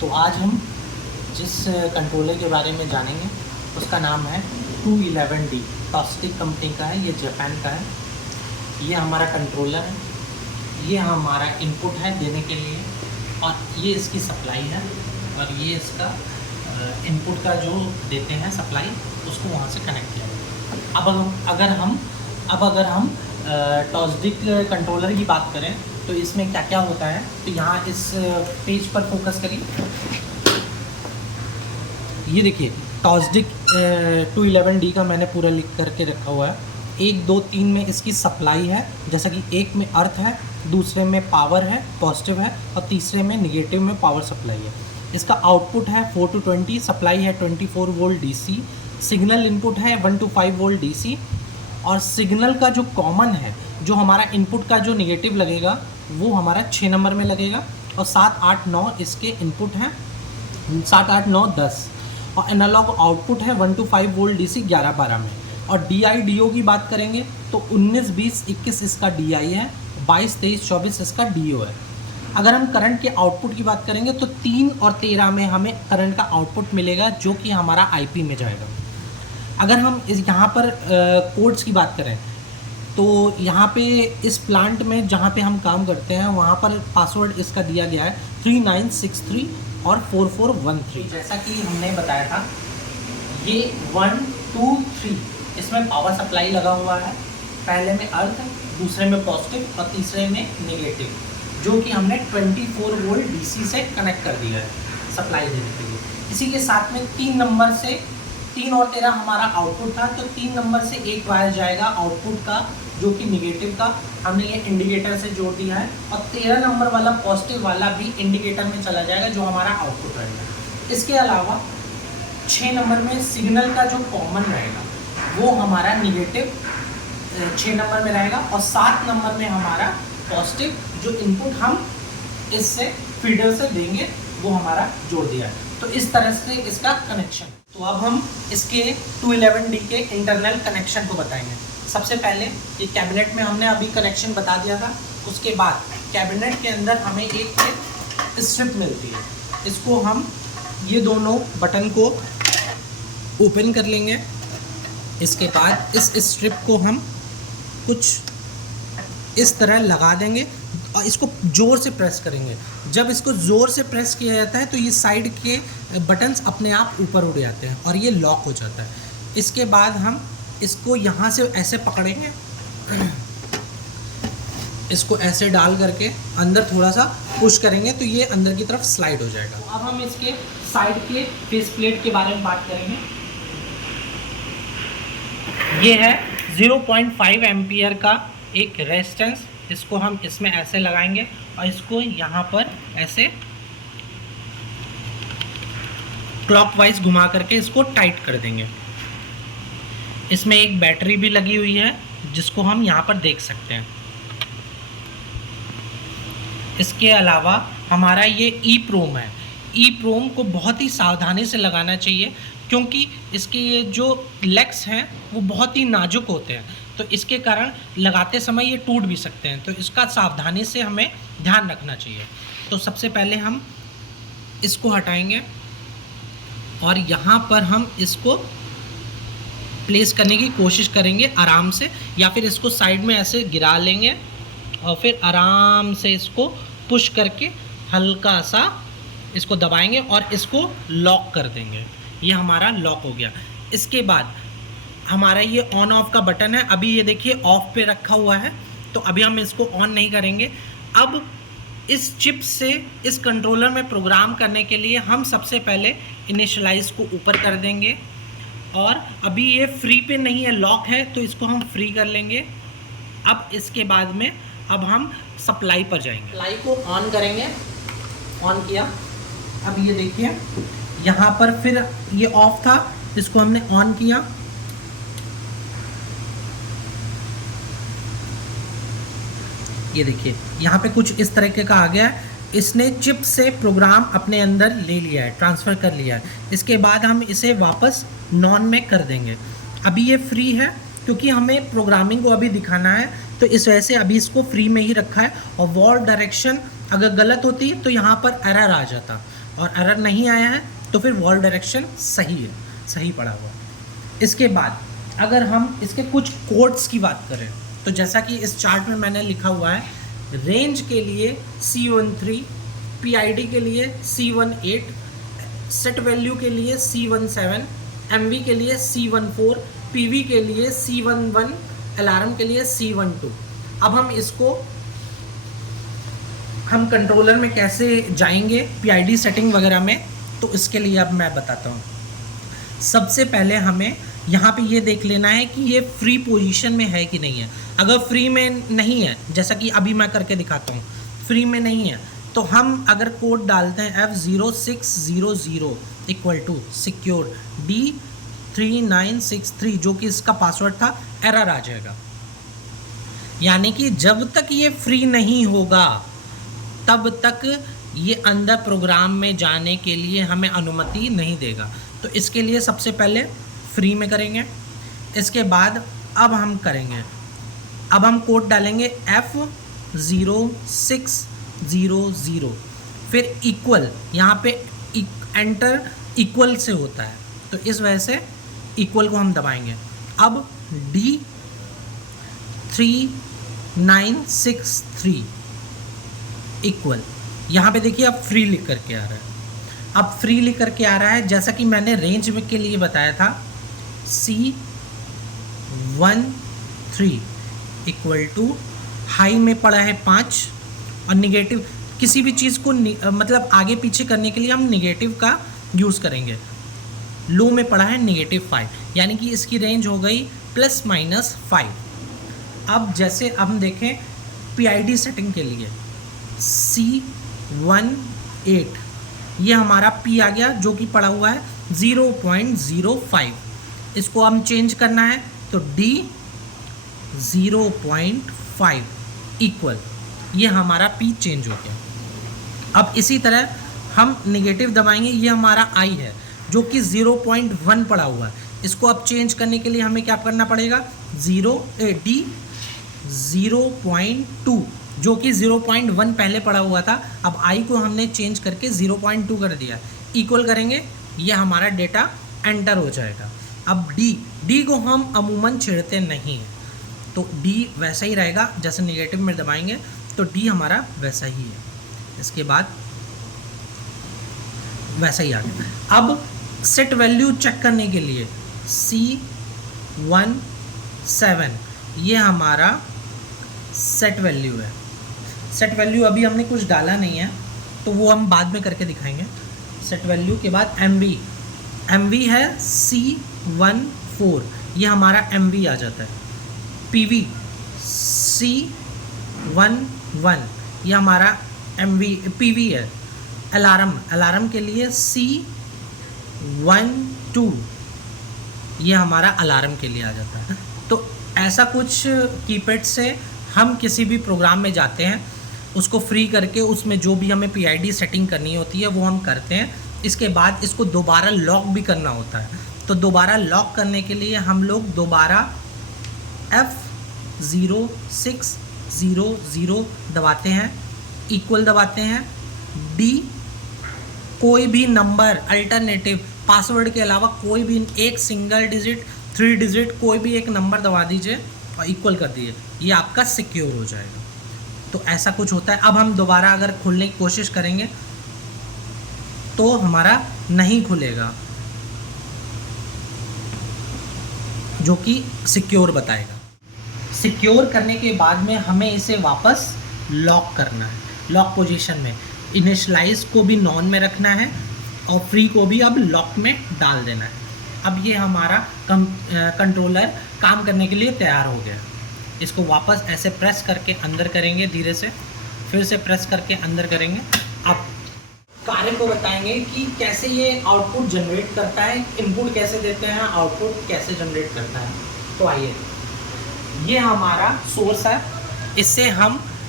तो आज हम जिस कंट्रोलर के बारे में जानेंगे उसका नाम है 211D। टॉस्टिक कंपनी का है, ये जापान का है। ये हमारा कंट्रोलर है, ये हमारा इनपुट है देने के लिए, और ये इसकी सप्लाई है, और ये इसका इनपुट का जो देते हैं सप्लाई, उसको वहाँ से कनेक्ट किया जाएगा। अब अगर हम टॉस्टिक कंट्रोलर की बात करें तो इसमें क्या क्या होता है, तो यहाँ इस पेज पर फोकस करिए। ये देखिए टॉस्टिक 211D का मैंने पूरा लिख करके रखा हुआ है। 1, 2, 3 में इसकी सप्लाई है, जैसा कि एक में अर्थ है, दूसरे में पावर है, पॉजिटिव है, और तीसरे में निगेटिव में पावर सप्लाई है। इसका आउटपुट है 4 to 20, सप्लाई है 24 वोल्ट DC, सिग्नल इनपुट है 1 to 5 वोल्ट DC, और सिग्नल का जो कॉमन है, जो हमारा इनपुट का जो निगेटिव लगेगा वो हमारा 6 नंबर में लगेगा, और 7, 8, 9 इसके इनपुट हैं, 7, 8, 9, 10, और एनालॉग आउटपुट है 1 to 5 वोल्ट DC 11, 12 में। और DI/DO की बात करेंगे तो 19, 20, 21 इसका DI है, 22, 23, 24 इसका DO है। अगर हम करंट के आउटपुट की बात करेंगे तो 3 और 13 में हमें करंट का आउटपुट मिलेगा, जो कि हमारा IP में जाएगा। अगर हम यहाँ पर कोड्स की बात करें तो यहाँ पे इस प्लांट में जहाँ पे हम काम करते हैं वहाँ पर पासवर्ड इसका दिया गया है 3963 और 4413। जैसा कि हमने बताया था, ये 1, 2, 3 इसमें पावर सप्लाई लगा हुआ है। पहले में अर्थ, दूसरे में पॉजिटिव और तीसरे में नेगेटिव, जो कि हमने 24 वोल्ट DC से कनेक्ट कर दिया है सप्लाई देने के लिए। इसी के साथ में 3 नंबर से 3 और 13 हमारा आउटपुट था, तो 3 नंबर से एक वायर जाएगा आउटपुट का, जो कि निगेटिव का, हमने ये इंडिकेटर से जोड़ दिया है, और 13 नंबर वाला पॉजिटिव वाला भी इंडिकेटर में चला जाएगा, जो हमारा आउटपुट रहेगा। इसके अलावा 6 नंबर में सिग्नल का जो कॉमन रहेगा वो हमारा निगेटिव 6 नंबर में रहेगा, और 7 नंबर में हमारा पॉजिटिव जो इनपुट हम इससे फीडर से देंगे वो हमारा जोड़ दिया है। तो इस तरह से इसका कनेक्शन। तो अब हम इसके 211D के इंटरनल कनेक्शन को बताएंगे। सबसे पहले ये कैबिनेट में हमने अभी कनेक्शन बता दिया था। उसके बाद कैबिनेट के अंदर हमें एक स्ट्रिप मिलती है, इसको हम ये दोनों बटन को ओपन कर लेंगे। इसके बाद इस स्ट्रिप को हम कुछ इस तरह लगा देंगे और इसको ज़ोर से प्रेस करेंगे। जब इसको ज़ोर से प्रेस किया जाता है तो ये साइड के बटन्स अपने आप ऊपर उड़ जाते हैं और ये लॉक हो जाता है। इसके बाद हम इसको यहाँ से ऐसे पकड़ेंगे, इसको ऐसे डाल करके अंदर थोड़ा सा पुश करेंगे तो ये अंदर की तरफ स्लाइड हो जाएगा। तो अब हम इसके साइड के फेस प्लेट के बारे में बात करेंगे। ये है 0.5 एम्पियर का एक रेजिस्टेंस, इसको हम इसमें ऐसे लगाएंगे और इसको यहाँ पर ऐसे क्लॉकवाइज घुमा करके इसको टाइट कर देंगे। इसमें एक बैटरी भी लगी हुई है जिसको हम यहाँ पर देख सकते हैं। इसके अलावा हमारा ये EEPROM है। EEPROM को बहुत ही सावधानी से लगाना चाहिए, क्योंकि इसके ये जो लेग्स हैं वो बहुत ही नाजुक होते हैं, तो इसके कारण लगाते समय ये टूट भी सकते हैं। तो इसका सावधानी से हमें ध्यान रखना चाहिए। तो सबसे पहले हम इसको हटाएंगे और यहाँ पर हम इसको प्लेस करने की कोशिश करेंगे आराम से, या फिर इसको साइड में ऐसे गिरा लेंगे और फिर आराम से इसको पुश करके हल्का सा इसको दबाएंगे और इसको लॉक कर देंगे। ये हमारा लॉक हो गया। इसके बाद हमारा ये ऑन ऑफ का बटन है, अभी ये देखिए ऑफ पे रखा हुआ है, तो अभी हम इसको ऑन नहीं करेंगे। अब इस चिप से इस कंट्रोलर में प्रोग्राम करने के लिए हम सबसे पहले इनिशियलाइज को ऊपर कर देंगे, और अभी ये फ्री पे नहीं है, लॉक है, तो इसको हम फ्री कर लेंगे। अब इसके बाद में अब हम सप्लाई पर जाएंगे। सप्लाई को ऑन करेंगे, ऑन किया। अब ये देखिए यहाँ पर फिर ये ऑफ था, इसको हमने ऑन किया। ये देखिए यहाँ पे कुछ इस तरीके का आ गया है। इसने चिप से प्रोग्राम अपने अंदर ले लिया है, ट्रांसफ़र कर लिया है। इसके बाद हम इसे वापस नॉन में कर देंगे। अभी ये फ्री है क्योंकि हमें प्रोग्रामिंग को अभी दिखाना है, तो इस वजह से अभी इसको फ्री में ही रखा है। और वॉल डायरेक्शन अगर गलत होती तो यहाँ पर एरर आ जाता, और एरर नहीं आया है तो फिर वॉल डायरेक्शन सही है, सही पड़ा हुआ। इसके बाद अगर हम इसके कुछ कोड्स की बात करें तो जैसा कि इस चार्ट में मैंने लिखा हुआ है, रेंज के लिए C13, PID के लिए C18, सेट वैल्यू के लिए C17, MV के लिए C14, PV के लिए C11, अलार्म के लिए C12। अब हम कंट्रोलर में कैसे जाएंगे PID सेटिंग वगैरह में, तो इसके लिए अब मैं बताता हूँ। सबसे पहले हमें यहाँ पे ये देख लेना है कि ये फ्री पोजीशन में है कि नहीं है। अगर फ्री में नहीं है, जैसा कि अभी मैं करके दिखाता हूँ, फ्री में नहीं है, तो हम अगर कोड डालते हैं F0600 equal to secure D3963 जो कि इसका पासवर्ड था, एरर आ जाएगा। यानी कि जब तक ये फ्री नहीं होगा तब तक ये अंदर प्रोग्राम में जाने के लिए हमें अनुमति नहीं देगा। तो इसके लिए सबसे पहले फ्री में करेंगे। इसके बाद अब हम कोड डालेंगे F0600, फिर इक्वल, यहाँ पे एंटर इक्वल से होता है तो इस वजह से इक्वल को हम दबाएंगे। अब D3963 इक्वल, यहाँ पे देखिए अब फ्री लिख करके आ रहा है। अब फ्री लिख करके आ रहा है, जैसा कि मैंने रेंज में के लिए बताया था, C13 इक्वल टू हाई में पड़ा है 5 और निगेटिव किसी भी चीज़ को मतलब आगे पीछे करने के लिए हम निगेटिव का यूज़ करेंगे। लो में पड़ा है -5, यानी कि इसकी रेंज हो गई ±5। अब जैसे हम देखें PID सेटिंग के लिए C18, ये हमारा P आ गया जो कि पड़ा हुआ है 0.05। इसको हम चेंज करना है तो D0.5 इक्वल, ये हमारा P चेंज हो गया। अब इसी तरह हम निगेटिव दबाएंगे, ये हमारा I है जो कि 0.1 पड़ा हुआ है। इसको अब चेंज करने के लिए हमें क्या करना पड़ेगा, D0.2 जो कि 0.1 पहले पड़ा हुआ था, अब I को हमने चेंज करके 0.2 कर दिया, इक्वल करेंगे, ये हमारा डेटा एंटर हो जाएगा। अब D को हम अमूमन छेड़ते नहीं हैं तो D वैसा ही रहेगा, जैसे नेगेटिव में दबाएंगे तो D हमारा वैसा ही है। इसके बाद वैसा ही आ गया। अब सेट वैल्यू चेक करने के लिए C17, ये हमारा सेट वैल्यू है। सेट वैल्यू अभी हमने कुछ डाला नहीं है तो वो हम बाद में करके दिखाएंगे। सेट वैल्यू के बाद MV है C14, ये हमारा MV आ जाता है। PV C11, ये हमारा PV है। अलार्म के लिए C12, ये हमारा अलार्म के लिए आ जाता है। तो ऐसा कुछ कीपैड से हम किसी भी प्रोग्राम में जाते हैं, उसको फ्री करके उसमें जो भी हमें PID सेटिंग करनी होती है वो हम करते हैं। इसके बाद इसको दोबारा लॉक भी करना होता है, तो दोबारा लॉक करने के लिए हम लोग दोबारा F0600 दबाते हैं, इक्वल दबाते हैं, D कोई भी नंबर अल्टरनेटिव पासवर्ड के अलावा कोई भी एक सिंगल डिजिट 3 डिजिट कोई भी एक नंबर दबा दीजिए और इक्वल कर दीजिए, ये आपका सिक्योर हो जाएगा। तो ऐसा कुछ होता है। अब हम दोबारा अगर खोलने की कोशिश करेंगे तो हमारा नहीं खुलेगा, जो कि सिक्योर बताएगा। सिक्योर करने के बाद में हमें इसे वापस लॉक करना है। लॉक पोजीशन में इनिशियलाइज को भी नॉन में रखना है और फ्री को भी अब लॉक में डाल देना है। अब ये हमारा कंट्रोलर काम करने के लिए तैयार हो गया। इसको वापस ऐसे प्रेस करके अंदर करेंगे, धीरे से फिर से प्रेस करके अंदर करेंगे। अब कार्य को बताएंगे कि कैसे ये आउटपुट जनरेट करता है, इनपुट कैसे देते हैं, आउटपुट कैसे जनरेट करता है। तो आइए, ये हमारा सोर्स है, इससे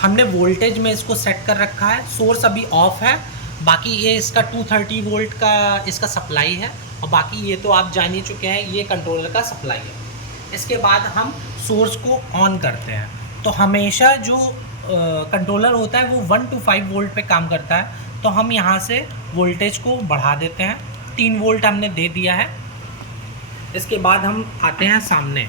हमने वोल्टेज में इसको सेट कर रखा है। सोर्स अभी ऑफ है, बाकी ये इसका 230 वोल्ट का इसका सप्लाई है और बाकी ये तो आप जान ही चुके हैं, ये कंट्रोलर का सप्लाई है। इसके बाद हम सोर्स को ऑन करते हैं तो हमेशा जो कंट्रोलर होता है वो 1 to 5 वोल्ट पे काम करता है। तो हम यहाँ से वोल्टेज को बढ़ा देते हैं, 3 वोल्ट हमने दे दिया है। इसके बाद हम आते हैं सामने,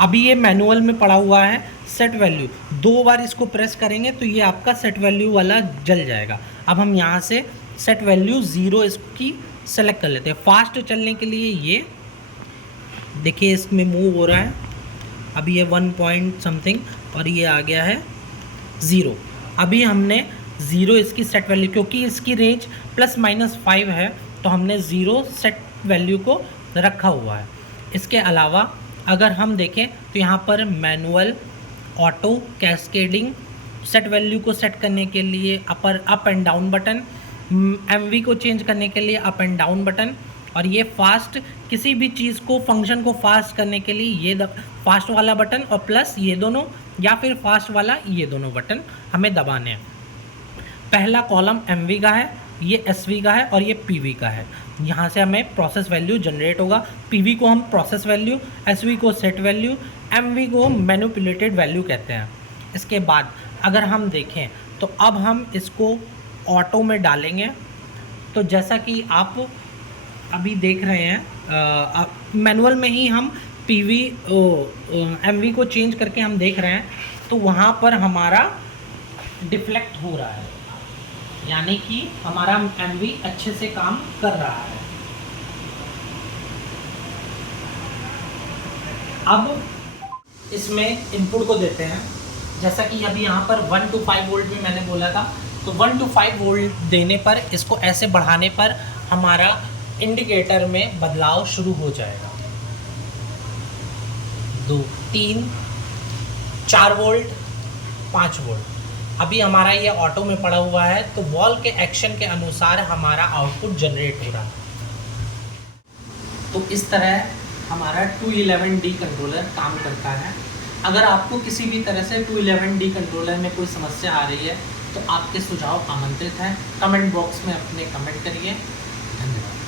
अभी ये मैनुअल में पड़ा हुआ है सेट वैल्यू, 2 बार इसको प्रेस करेंगे तो ये आपका सेट वैल्यू वाला जल जाएगा। अब हम यहाँ से सेट वैल्यू 0 इसकी सेलेक्ट कर लेते हैं। फास्ट चलने के लिए ये देखिए इसमें मूव हो रहा है, अभी ये 1 पॉइंट समथिंग और ये आ गया है 0। अभी हमने 0 इसकी सेट वैल्यू, क्योंकि इसकी रेंज ±5 है तो हमने 0 सेट वैल्यू को रखा हुआ है। इसके अलावा अगर हम देखें तो यहाँ पर manual, auto, cascading, set value को सेट करने के लिए up and down button, MV को चेंज करने के लिए अप एंड डाउन बटन, और ये फास्ट, किसी भी चीज़ को फंक्शन को फास्ट करने के लिए ये फास्ट वाला बटन और प्लस ये दोनों, या फिर फास्ट वाला ये दोनों बटन हमें दबाने हैं। पहला कॉलम एमवी का है, ये एसवी का है और ये पीवी का है। यहाँ से हमें प्रोसेस वैल्यू जनरेट होगा। पीवी को हम प्रोसेस वैल्यू, एसवी को सेट वैल्यू, एमवी को मैनिपुलेटेड वैल्यू कहते हैं। इसके बाद अगर हम देखें तो अब हम इसको ऑटो में डालेंगे। तो जैसा कि आप अभी देख रहे हैं, मैनुअल में ही हम पीवी एमवी को चेंज करके हम देख रहे हैं, तो वहाँ पर हमारा डिफ्लेक्ट हो रहा है, यानी कि हमारा एमवी अच्छे से काम कर रहा है। अब इसमें इनपुट को देते हैं, जैसा कि अभी यहाँ पर 1 to 5 वोल्ट में मैंने बोला था, तो 1 to 5 वोल्ट देने पर, इसको ऐसे बढ़ाने पर हमारा इंडिकेटर में बदलाव शुरू हो जाएगा। 2, 3, 4 वोल्ट, 5 वोल्ट। अभी हमारा ये ऑटो में पड़ा हुआ है, तो वॉल के एक्शन के अनुसार हमारा आउटपुट जनरेट हो रहा है। तो इस तरह हमारा 211D कंट्रोलर काम करता है। अगर आपको किसी भी तरह से 211D कंट्रोलर में कोई समस्या आ रही है तो आपके सुझाव आमंत्रित हैं। कमेंट बॉक्स में अपने कमेंट करिए। धन्यवाद।